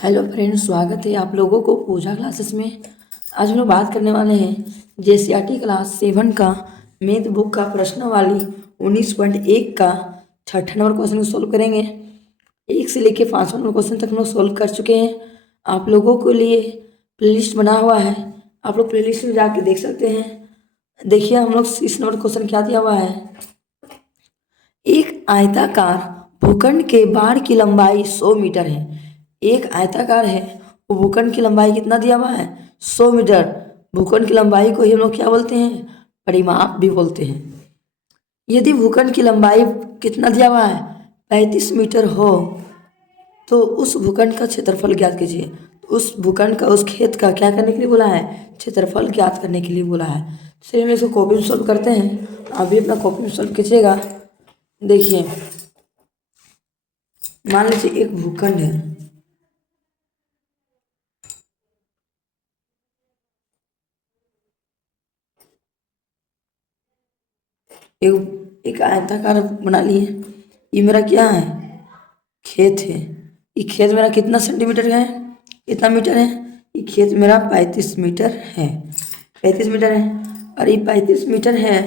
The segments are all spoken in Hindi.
हेलो फ्रेंड्स, स्वागत है आप लोगों को पूजा क्लासेस में। आज हम लोग बात करने वाले हैं जेसीईआरटी क्लास 7 का मैथ बुक का प्रश्नावली 19.1 का 6 नंबर क्वेश्चन को सोल्व करेंगे। 1 से लेके 5 नंबर क्वेश्चन तक हम लोग सोल्व कर चुके हैं। आप लोगों के लिए प्लेलिस्ट बना हुआ है, आप लोग प्लेलिस्ट में जाके देख सकते हैं। देखिए हम लोग इस नंबर क्वेश्चन क्या दिया हुआ है। एक आयताकार भूखंड के बाढ़ की लंबाई 100 मीटर है। एक आयताकार है, वो भूखंड की लंबाई कितना दिया हुआ है, 100 मीटर। भूखंड की लंबाई को ही हम लोग क्या बोलते हैं, परिमाप भी बोलते हैं। यदि भूखंड की लंबाई कितना दिया हुआ है, 35 मीटर हो, तो उस भूखंड का क्षेत्रफल ज्ञात कीजिए। उस भूखंड का, उस खेत का क्या करने के लिए बोला है, क्षेत्रफल ज्ञात करने के लिए बोला है। चलिए हम इसको कॉपी में सॉल्व करते हैं। आप भी अपना कॉपी में सॉल्व कीजिएगा। देखिए मान लीजिए एक भूखंड है, एक आयताकार बना लिए। ये मेरा क्या है, खेत है। ये खेत मेरा कितना सेंटीमीटर है, कितना मीटर है, ये खेत मेरा 35 मीटर है। 35 मीटर है और ये 35 मीटर है,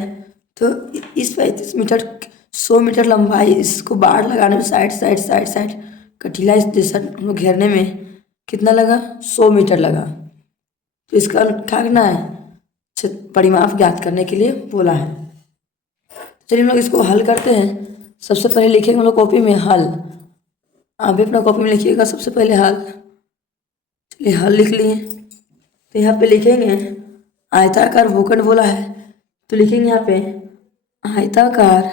तो इस 35 मीटर 100 मीटर लंबाई, इसको बाढ़ लगाने में साइड साइड साइड साइड कटीला इस जैसा हम लोग घेरने में कितना लगा, 100 मीटर लगा। तो इसका क्या करना है, परिमाप ज्ञात करने के लिए बोला है। चलिए हम लोग इसको हल करते हैं। सबसे पहले लिखेंगे हम लोग कॉपी में हल। आप भी अपना कॉपी में लिखिएगा सबसे पहले हल। चलिए हल लिख लिए। तो यहाँ पे लिखेंगे आयताकार भूखंड बोला है, तो लिखेंगे यहाँ पे आयताकार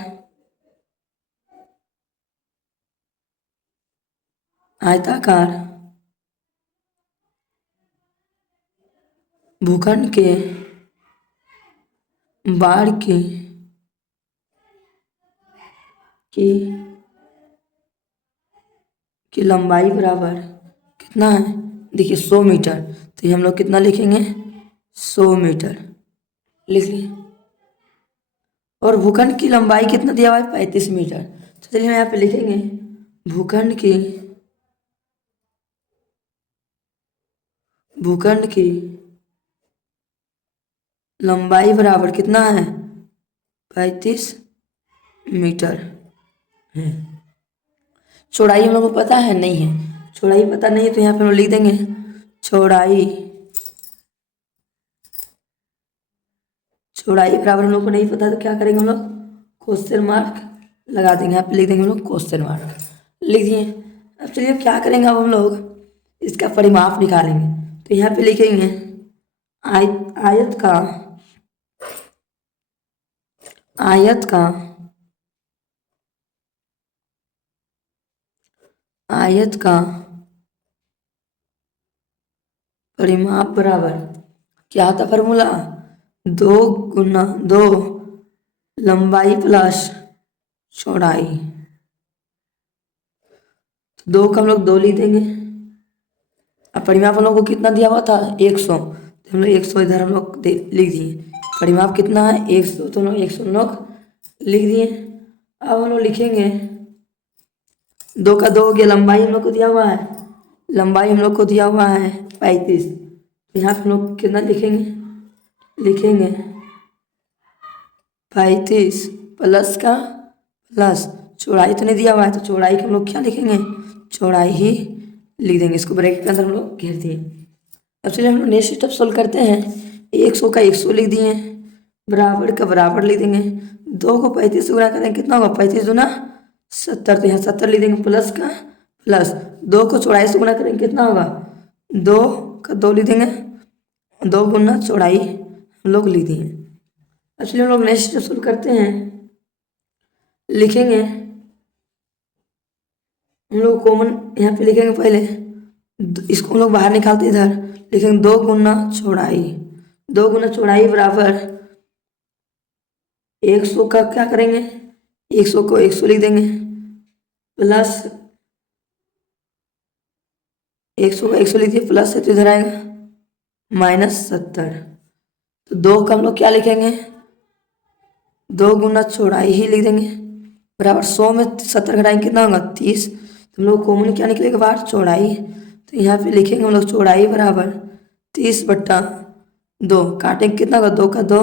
आयताकार भूखंड के बाढ़ की की लंबाई बराबर कितना है, देखिए 100 मीटर। तो ये हम लोग कितना लिखेंगे, 100 मीटर लिख लिए। और भूखंड की लंबाई कितना दिया हुआ है, 35 मीटर। तो चलिए हम यहाँ पे लिखेंगे भूखंड की लंबाई बराबर कितना है, 35 मीटर है। चौड़ाई हम लोग को पता है नहीं है, चौड़ाई पता नहीं है, तो यहाँ पे हम लोग लिख देंगे चौड़ाई। चौड़ाई बराबर हम लोग को नहीं पता, तो क्या करेंगे हम लोग, क्वेश्चन मार्क लगा देंगे। यहाँ पे लिख देंगे हम लोग क्वेश्चन मार्क, लिख दिए। अब चलिए क्या करेंगे, अब हम लोग इसका परिमाप निकालेंगे। तो यहाँ पे लिखेंगे आय आयत का आयत का आयत का परिमाप बराबर क्या होता फॉर्मूला, 2 लंबाई प्लस चौड़ाई। 2 का हम लोग 2 लिख देंगे। अब परिमाप हम लोग को कितना दिया हुआ था, 100। तो हम लोग 100 इधर हम लोग लिख दिए। परिमाप कितना है, 100, तो हम लोग 100 हम लोग लिख दिए। अब हम लोग लिखेंगे 2 का 2 हो गया। लंबाई हम लोग को दिया हुआ है, लंबाई हम लोग को दिया हुआ है 35। तो यहाँ पे हम लोग कितना लिखेंगे, लिखेंगे 35 प्लस का प्लस चौड़ाई तो नहीं दिया हुआ है, तो चौड़ाई के हम लोग क्या लिखेंगे, चौड़ाई ही लिख देंगे। इसको ब्रैकेट के अंदर हम लोग घेर दिए। अब चलिए हम लोग नेक्स्ट स्टेप सोल्व करते हैं। 100 का 100 लिख दिए, बराबर का बराबर लिख देंगे। 2 को 35 से गुणा करेंगे कितना होगा, 35 दूना 70। तो यहाँ 70 लिख देंगे प्लस का प्लस। 2 को चौड़ाई से गुणा करेंगे कितना होगा, 2 का 2 लिख देंगे। 2 गुना चौड़ाई हम लोग लिख दिए। अब चलिए हम लोग नेक्स्ट स्टेप शुरू करते हैं। लिखेंगे हम लोग कॉमन यहाँ पे लिखेंगे पहले, इसको हम लोग बाहर निकालते इधर लिखेंगे 2 गुना चौड़ाई। 2 गुना चौड़ाई बराबर 100 का क्या करेंगे, 100 को 100 लिख देंगे प्लस 100 का 100 लिख दिए, प्लस है तो इधर आएगा -70। तो 2 का हम लोग क्या लिखेंगे, 2 गुना चौड़ाई ही लिख देंगे बराबर 100 में 70 घटाएंगे कितना होगा, 30। तो हम लोग कॉमन क्या निकलेगा बाहर, चौड़ाई। तो यहाँ पे लिखेंगे हम लोग चौड़ाई बराबर 30/2। काटेंगे कितना होगा, 2 का 2,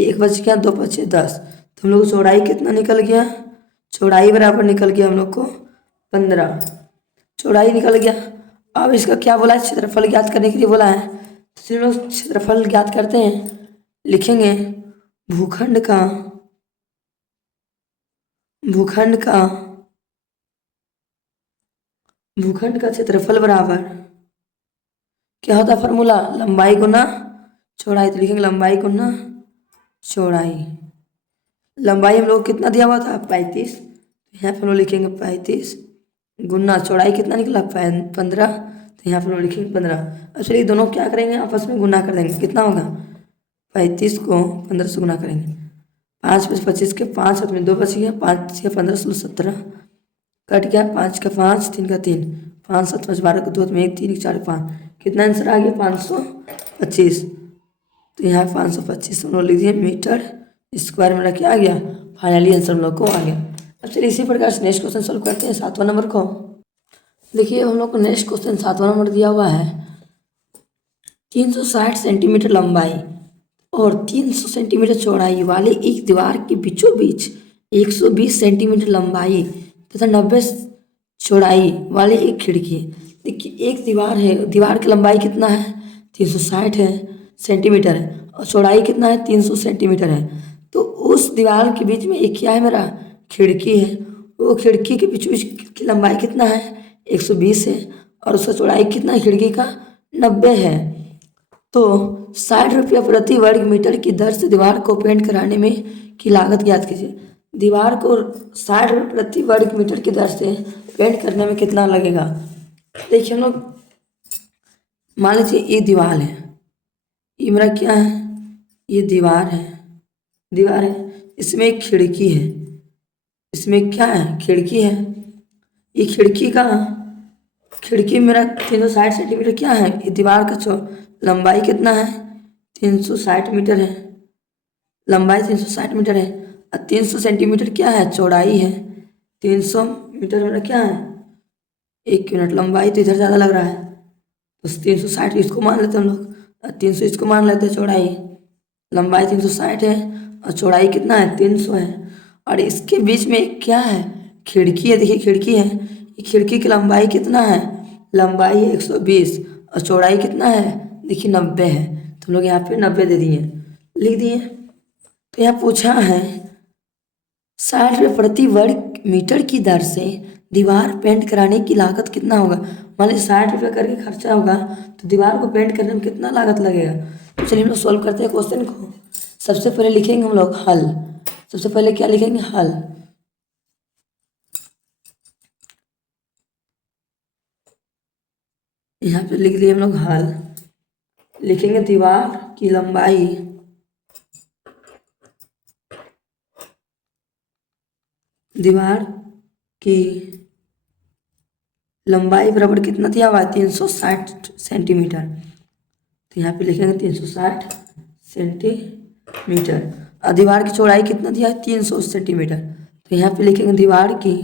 1 बच गया, 2 बचे 10। तो हम लोग को चौड़ाई कितना निकल गया, चौड़ाई बराबर निकल गया हम लोग को 15। चौड़ाई निकल गया। अब इसका क्या बोला है, क्षेत्रफल ज्ञात करने के लिए बोला है। तो चलिए हम लोग क्षेत्रफल ज्ञात करते हैं। लिखेंगे भूखंड का भूखंड का भूखंड का क्षेत्रफल बराबर क्या होता है फॉर्मूला, लंबाई गुना चौड़ाई। तो लिखेंगे लंबाई गुना चौड़ाई। लंबाई हम लोग को कितना दिया हुआ था, 35। यहाँ पर हम लोग लिखेंगे 35 गुना चौड़ाई कितना निकला, 15। तो यहाँ पर हम लोग लिखेंगे 15। अब चलिए दोनों क्या करेंगे, आपस में गुना कर देंगे। कितना होगा, 35 को 15 से गुना करेंगे। 5 + 25 के 5, हाथ में 2 बच गया, 5 या 15 16 17 कट गया, 5 का 5, 3 का 3, 5 7 5 12 को 2 में 1 3 4 5, कितना आंसर आ गया, 525। तो यहाँ 525 हम लोग लिख दिए मीटर स्क्वायर। मेरा क्या आ गया, फाइनली आंसर हम लोग को आ गया। अब चलिए इसी प्रकार से नेक्स्ट क्वेश्चन सॉल्व करते हैं, 7वां नंबर को। देखिए हम लोग को नेक्स्ट क्वेश्चन 7वां नंबर दिया हुआ है। 360 सेंटीमीटर लंबाई और 300 सेंटीमीटर चौड़ाई वाले एक दीवार के बीचों बीच 120 सेंटीमीटर लंबाई तथा 90 चौड़ाई वाले एक खिड़की है। देखिए एक दीवार है, दीवार की लंबाई कितना है, 360 है सेंटीमीटर है, और चौड़ाई कितना है, 300 सेंटीमीटर है। तो उस दीवार के बीच में एक क्या है, मेरा खिड़की है। वो खिड़की के बीच की लंबाई कितना है, 120 है, और उसका चौड़ाई कितना है खिड़की का, 90 है। तो 60 रुपया प्रति वर्ग मीटर की दर से दीवार को पेंट कराने में की लागत ज्ञात कीजिए। दीवार को 60 रुपये प्रति वर्ग मीटर की दर से पेंट करने में कितना लगेगा। देखिए हम लोग मान लीजिए ये दीवार है, ये मेरा क्या है, ये दीवार है, इसमें एक खिड़की है, इसमें क्या है, खिड़की है। ये खिड़की मेरा 360 सेंटीमीटर क्या है, ये दीवार का लंबाई कितना है, 360 मीटर है, लंबाई 360 मीटर है, और 300 सेंटीमीटर क्या है, चौड़ाई है। 300 मीटर मेरा क्या है, 1 मिनट। लंबाई तो इधर ज़्यादा लग रहा है, तो 360 इसको मान लेते हैं हम लोग, और 300 इसको मान लेते हैं चौड़ाई। लंबाई 360 है और चौड़ाई कितना है, 300 है। और इसके बीच में एक क्या है, खिड़की है। देखिए खिड़की है, ये खिड़की की लंबाई कितना है, लंबाई है 120 और चौड़ाई कितना है, देखिए 90 है। तो हम लोग यहाँ पे 90 दे दिए, लिख दिए। तो यहाँ पूछा है 60 रुपये प्रति वर्ग मीटर की दर से दीवार पेंट कराने की लागत कितना होगा। मान लीजिए 60 रुपये करके खर्चा होगा, तो दीवार को पेंट करने में कितना लागत लगेगा। तो चलिए हम लोग सॉल्व करते हैं क्वेश्चन को। सबसे पहले लिखेंगे हम लोग हल। सबसे पहले क्या लिखेंगे, हल। यहाँ पे लिख दिए हम लोग हल। लिखेंगे दीवार की लंबाई बराबर कितना दिया हुआ है, 360 सेंटीमीटर। तो यहाँ पे लिखेंगे 360 सेंटीमीटर। और दीवार की चौड़ाई कितना दिया है, 300 सेंटीमीटर। तो यहाँ पे लिखेंगे दीवार की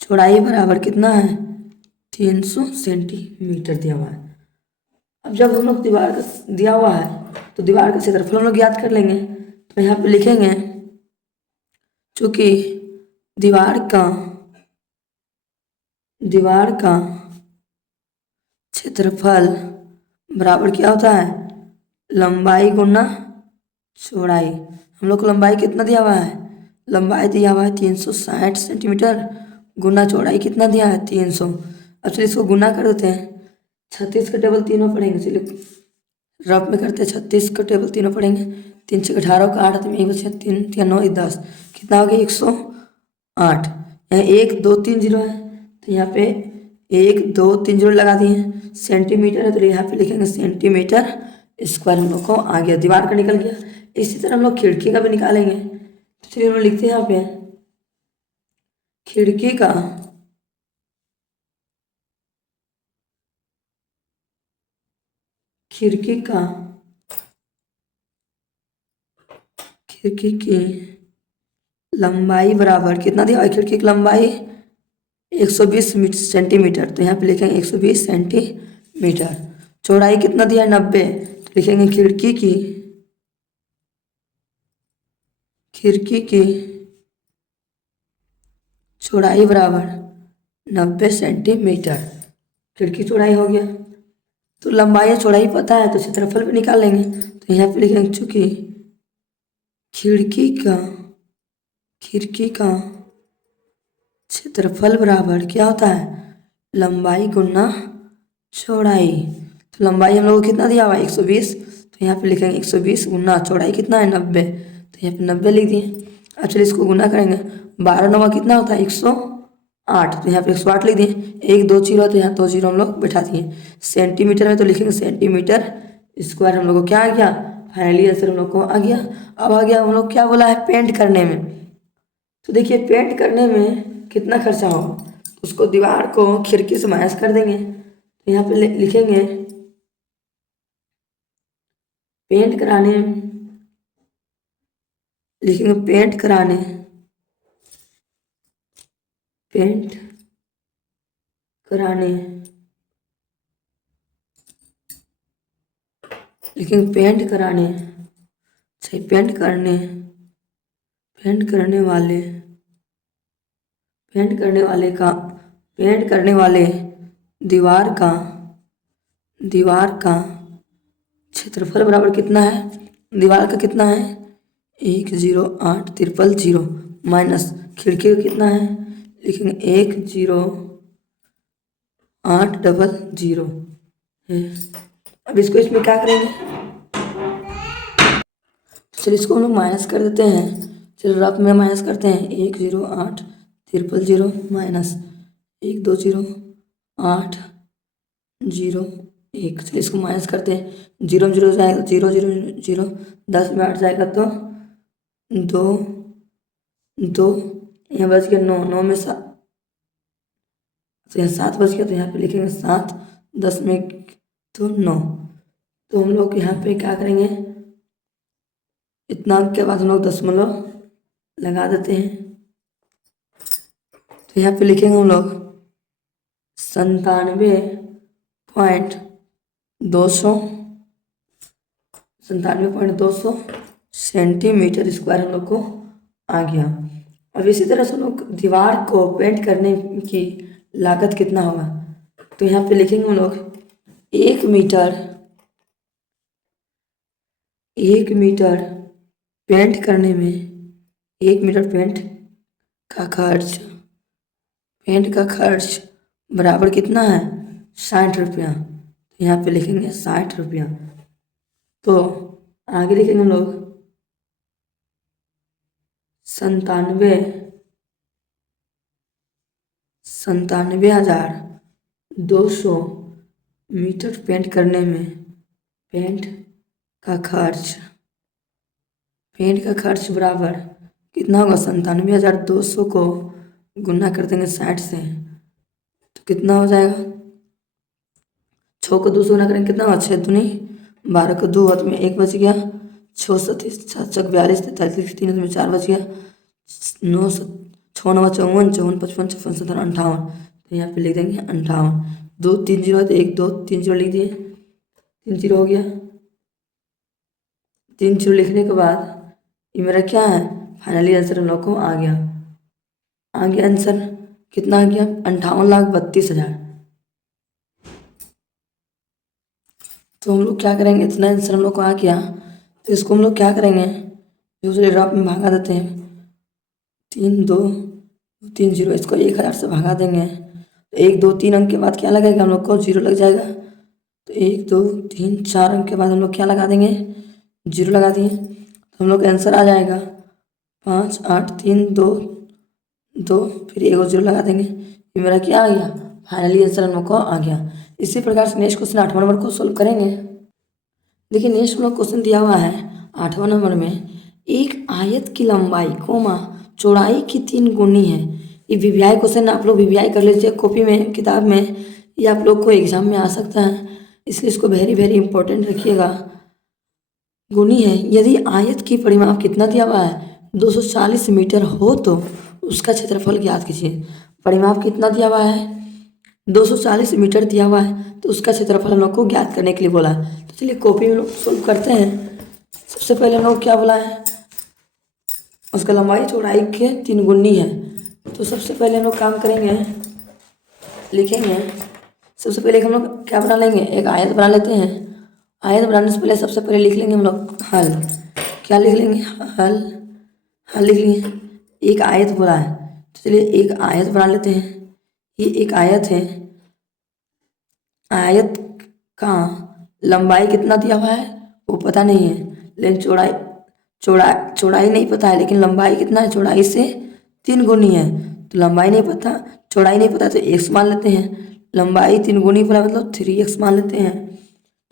चौड़ाई बराबर कितना है, 300 सेंटीमीटर दिया हुआ है। अब जब हम लोग दीवार का दिया हुआ है तो दीवार का क्षेत्रफल हम लोग याद कर लेंगे। तो यहाँ पे लिखेंगे चूँकि दीवार का क्षेत्रफल बराबर क्या होता है, लंबाई गुना चौड़ाई। हम लोग को लंबाई कितना दिया हुआ है, लंबाई दिया हुआ है 360 सेंटीमीटर, गुना चौड़ाई कितना दिया है, 300। अब चलिए इसको गुना कर देते हैं। 36 का टेबल तीनों पढ़ेंगे, चलिए रफ में करते हैं। 36 का टेबल तीनों पढ़ेंगे, 3 6 18 का 8 में 1 बचे, 3 3 9 10, कितना हो गया, 108। यहाँ 1 2 3 जीरो है, तो यहाँ पे 1 2 3 जीरो लगा दिए हैं। सेंटीमीटर है तो यहाँ पे लिखेंगे सेंटीमीटर स्क्वायर। हम लोग को आ गया, दीवार का निकल गया। इसी तरह हम लोग खिड़की का भी निकालेंगे। तो चलिए हम लोग लिखते हैं यहाँ पे खिड़की का खिड़की की लंबाई बराबर कितना दिया हुआ है खिड़की की लंबाई 120 सेंटीमीटर, तो यहाँ पे लिखेंगे 120 सेंटीमीटर। चौड़ाई कितना दिया है 90, तो लिखेंगे खिड़की की चौड़ाई बराबर 90 सेंटीमीटर। खिड़की चौड़ाई हो गया। तो लंबाई या चौड़ाई पता है तो क्षेत्रफल भी निकाल लेंगे। तो यहाँ पे लिखेंगे चूंकि खिड़की का क्षेत्रफल बराबर क्या होता है लंबाई गुना चौड़ाई। तो लंबाई हम लोग को कितना दिया हुआ है 120, तो यहाँ पे लिखेंगे 120 गुना चौड़ाई कितना है 90, तो यहाँ पे 90 लिख दिए। अब चलिए इसको गुना करेंगे, 12 9 कितना होता है 108, तो यहाँ पे 108 लिख दिए। 1 2 जीरो तो यहाँ 2 जीरो हम लोग बैठा दिए। सेंटीमीटर में तो लिखेंगे सेंटीमीटर स्क्वायर। हम लोग को क्या आ गया फाइनली आंसर हम लोग को आ गया। अब आ गया हम लोग क्या बोला है पेंट करने में। तो देखिए पेंट करने में कितना खर्चा होगा, उसको दीवार को खिड़की से माइनस कर देंगे। तो यहाँ पे लिखेंगे पेंट कराने, लिखेंगे पेंट कराने लिखेंगे पेंट करने वाले दीवार का क्षेत्रफल बराबर कितना है, दीवार का कितना है 108 ट्रिपल जीरो माइनस खिड़की का कितना है लिखेंगे 10800 है। अब इसको इसमें क्या करेंगे, चलिए इसको हम लोग माइनस कर देते हैं। चलिए रफ में माइनस करते हैं 10800 माइनस 1208001। चलिए इसको माइनस करते हैं, 0 0 जाएगा 0 0 0, 10 में 8 जाएगा तो 2 2, यहाँ बच गया 9 9 में 7, तो यहाँ 7 बच गया, तो यहाँ पे लिखेंगे 7, 10 में तो 9। तो हम लोग यहाँ पे क्या करेंगे, इतना के बाद हम लोग दशमलव लगा देते हैं। तो यहाँ पे लिखेंगे हम लोग 97.200 सेंटीमीटर स्क्वायर हम लोग को आ गया। अब इसी तरह से हम लोग दीवार को पेंट करने की लागत कितना होगा, तो यहाँ पे लिखेंगे हम लोग 1 मीटर पेंट करने में 1 मीटर पेंट का खर्च बराबर कितना है 60 रुपया। तो यहाँ पे लिखेंगे 60 रुपया। तो आगे लिखेंगे हम लोग 97,200 मीटर पेंट करने में पेंट का खर्च बराबर कितना होगा 97,200 को गुना कर देंगे 60 से, तो कितना हो जाएगा 6 को 2 से गुना करेंगे कितना होगा 6 दूनी 12 को 2 हाथ में 1 बच गया, 6 37 7 चक 42 43 3 में 4 बच गया, 9 6 9 54 54 55 56 57 58। तो यहाँ पे लिख देंगे 58। 2 3 0 है तो 1 2 3 0 लिख दिए, 3 0 हो गया। 3 0 लिखने के बाद ये मेरा क्या है फाइनली आंसर हम लोग को आ गया आंसर कितना आ गया 58,32,000। तो हम लोग क्या करेंगे, इतना आंसर हम लोग को आ गया, तो इसको हम लोग क्या करेंगे दूसरे रफ में भागा देते हैं। 3 2 3 0, इसको 1000 से भागा देंगे तो 1 2 3 अंक के बाद क्या लगेगा हम लोग को 0 लग जाएगा। तो 1 2 3 4 अंक के बाद हम लोग क्या लगा देंगे 0 लगा दिए, तो हम लोग का आंसर आ जाएगा 5 8 3 2 2, फिर 1 0 लगा देंगे। ये मेरा क्या आ गया फाइनली आंसर हम लोग को आ गया। इसी प्रकार से नेक्स्ट क्वेश्चन 8वां नंबर को सोल्व करेंगे। देखिए नेक्स्ट हम लोग क्वेश्चन दिया हुआ है 8वां नंबर में, एक आयत की लंबाई चौड़ाई की 3 गुनी है। ये वीवीआई क्वेश्चन आप लोग वीवीआई कर लीजिए कॉपी में किताब में, ये आप लोग को एग्जाम में आ सकता है, इसलिए इसको वेरी वेरी इंपॉर्टेंट रखिएगा। गुनी है, यदि आयत की परिमाप कितना दिया हुआ है 240 मीटर हो तो उसका क्षेत्रफल ज्ञात कीजिए। परिमाप कितना दिया हुआ है? 240 मीटर दिया हुआ है तो उसका क्षेत्रफल हम लोग को ज्ञात करने के लिए बोला है। तो चलिए कॉपी में लोग सोल्व करते हैं। सबसे पहले हम लोग क्या बोला है? उसका लंबाई चौड़ाई के 3 गुनी है। तो सबसे पहले हम लोग काम करेंगे, लिखेंगे। सबसे पहले हम लोग क्या बना लेंगे? एक आयत बना लेते हैं। आयत बनाने से पहले सबसे पहले लिख लेंगे हम लोग हल। क्या लिख लेंगे? हल। हल लिख लिए। एक आयत बोला है तो चलिए एक आयत बना लेते हैं। ये एक आयत है। आयत का लंबाई कितना दिया हुआ है वो पता नहीं है, लेकिन चौड़ाई नहीं पता है, लेकिन लंबाई कितना है? चौड़ाई से 3 गुनी है। तो लंबाई नहीं पता, चौड़ाई नहीं पता, तो x मान लेते हैं। लंबाई 3 गुनी बोला मतलब 3x मान लेते हैं।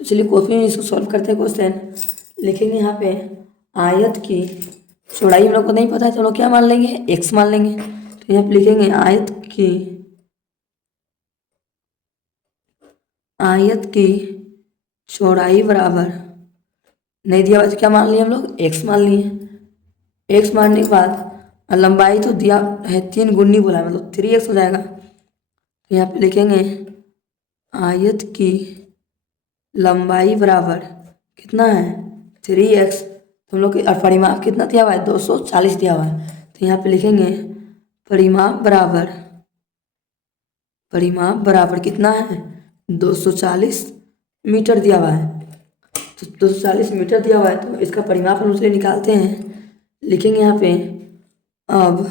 तो चलिए कॉपी में इसको सॉल्व करते हैं क्वेश्चन। लिखेंगे यहाँ पे आयत की चौड़ाई हम लोग को नहीं पता है तो हम लोग क्या मान लेंगे? x मान लेंगे। तो यहाँ पे लिखेंगे आयत की चौड़ाई बराबर, नहीं दिया हुआ तो क्या मान लिए हम लोग? x मान लिए। x मानने के बाद लंबाई तो दिया है 3 गुनी बोला है मतलब 3x हो जाएगा। तो यहाँ पे लिखेंगे आयत की लंबाई बराबर कितना है? 3x। तो हम लोग के परिमाप कितना दिया हुआ है? 240 दिया हुआ है। तो यहाँ पे लिखेंगे परिमाप बराबर कितना है? 240 मीटर दिया हुआ है। तो 240 मीटर दिया हुआ है तो इसका परिमाप हम उसके लिए निकालते हैं। लिखेंगे यहाँ पे अब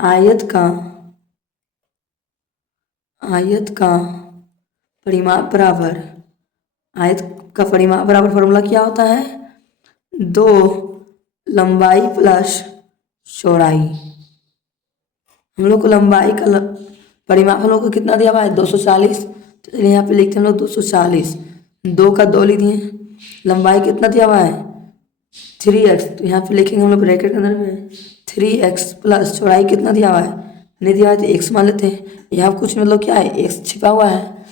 आयत का परिमाप बराबर फॉर्मूला क्या होता है? 2 लंबाई प्लस चौड़ाई। हम लोग को लंबाई का परिमाप हम लोग को कितना दिया हुआ है? 240। तो चलिए यहाँ पे लिखते हैं हम लोग 240। 2 का 2 लिख दिए। लंबाई कितना दिया हुआ है? 3x। तो यहाँ पे लिखेंगे हम लोग ब्रैकेट के अंदर में 3x प्लस चौड़ाई कितना दिया हुआ है? नहीं दिया हुआ है तो x मान लेते हैं। यहाँ कुछ मतलब क्या है? x छिपा हुआ है।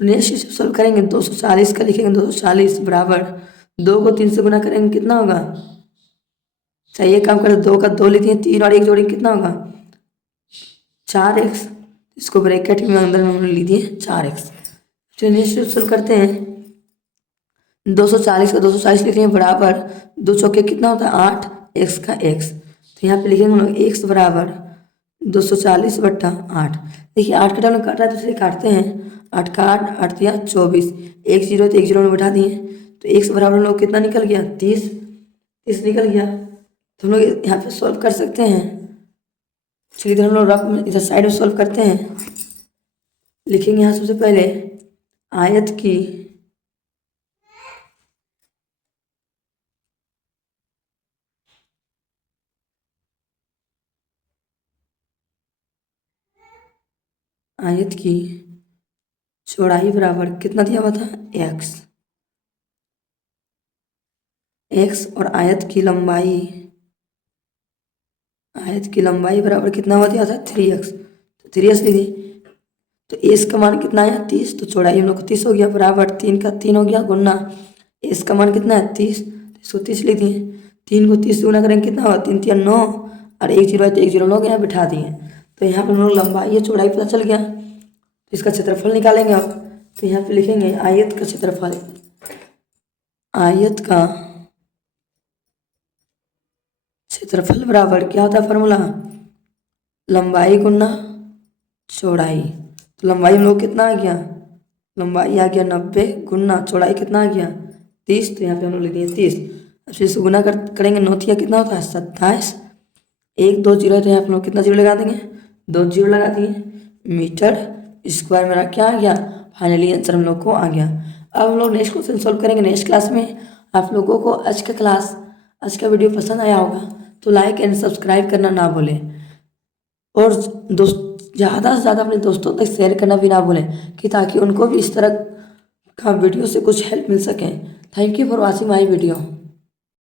तो नेक्स्ट स्टेप सॉल्व करेंगे। 240 का लिखेंगे 240 बराबर 2 को 3 से गुना करेंगे कितना होगा? चाहिए काम करें, 2 का 2 लिख दिए, 3 और 1 जोड़ेंगे कितना होगा? 4x। इसको ब्रैकेट में अंदर में हमने लिख दिए 4x। चलिए नेक्स्ट स्टेप सॉल्व करते हैं। 240 का 240 लिख रहे हैं बराबर 2 चौके कितना होता है? 8, x का x। तो यहाँ पे लिखेंगे हम लोग x बराबर 240 बट्टा 8। देखिए 8 का टाइम काट रहा है तो इसे काटते हैं। 8 का 8, 8 दिया 24, 1 0 तो 1 0 में बैठा दिए। तो x बराबर हम लोग कितना निकल गया? 30 निकल गया। तो हम लोग यहाँ पे सॉल्व कर सकते हैं। चलिए इधर हम लोग रफ में इधर साइड में सॉल्व करते हैं। लिखेंगे यहाँ सबसे पहले आयत की चौड़ाई बराबर कितना दिया हुआ था? x और आयत की लंबाई बराबर कितना हुआ दिया था? 3x। तो 3x लिख दी। तो एस का मान कितना आया? 30। तो चौड़ाई हम लोग को 30 हो गया बराबर 3 का 3 हो गया गुना एस का मान कितना है? 30। तो इसको 30 लिख दिए। 3 को 30 से गुना करेंगे कितना होगा? 3 3 9 और 1 0 है तो 1 0 लोग यहाँ बिठा दिए। तो यहाँ पर हम लोग लंबाई या चौड़ाई पता चल गया। तो इसका क्षेत्रफल निकालेंगे अब। तो यहाँ पे लिखेंगे आयत का क्षेत्रफल। आयत का क्षेत्रफल बराबर क्या होता है फॉर्मूला? लंबाई गुना चौड़ाई। तो लंबाई हम लोग कितना आ गया? लंबाई आ गया 90 गुना चौड़ाई कितना आ गया? 30। तो यहाँ पे हम लोग लिख दिए 30। अब फिर इसको गुना करेंगे 9 थिया कितना होता है? 27। 1 2 0 तो यहाँ पे हम लोग कितना जीरो लगा देंगे? 2 जीरो लगा दिए। मीटर स्क्वायर मेरा क्या आ गया? फाइनली आंसर हम लोग को आ गया। अब हम लोग नेक्स्ट क्वेश्चन सॉल्व करेंगे नेक्स्ट क्लास में। आप लोगों को आज का वीडियो पसंद आया होगा तो लाइक एंड सब्सक्राइब करना ना भूलें और ज़्यादा से ज़्यादा अपने दोस्तों तक शेयर करना भी ना भूलें कि ताकि उनको भी इस तरह का वीडियो से कुछ हेल्प मिल सके। Thank you for watching my video.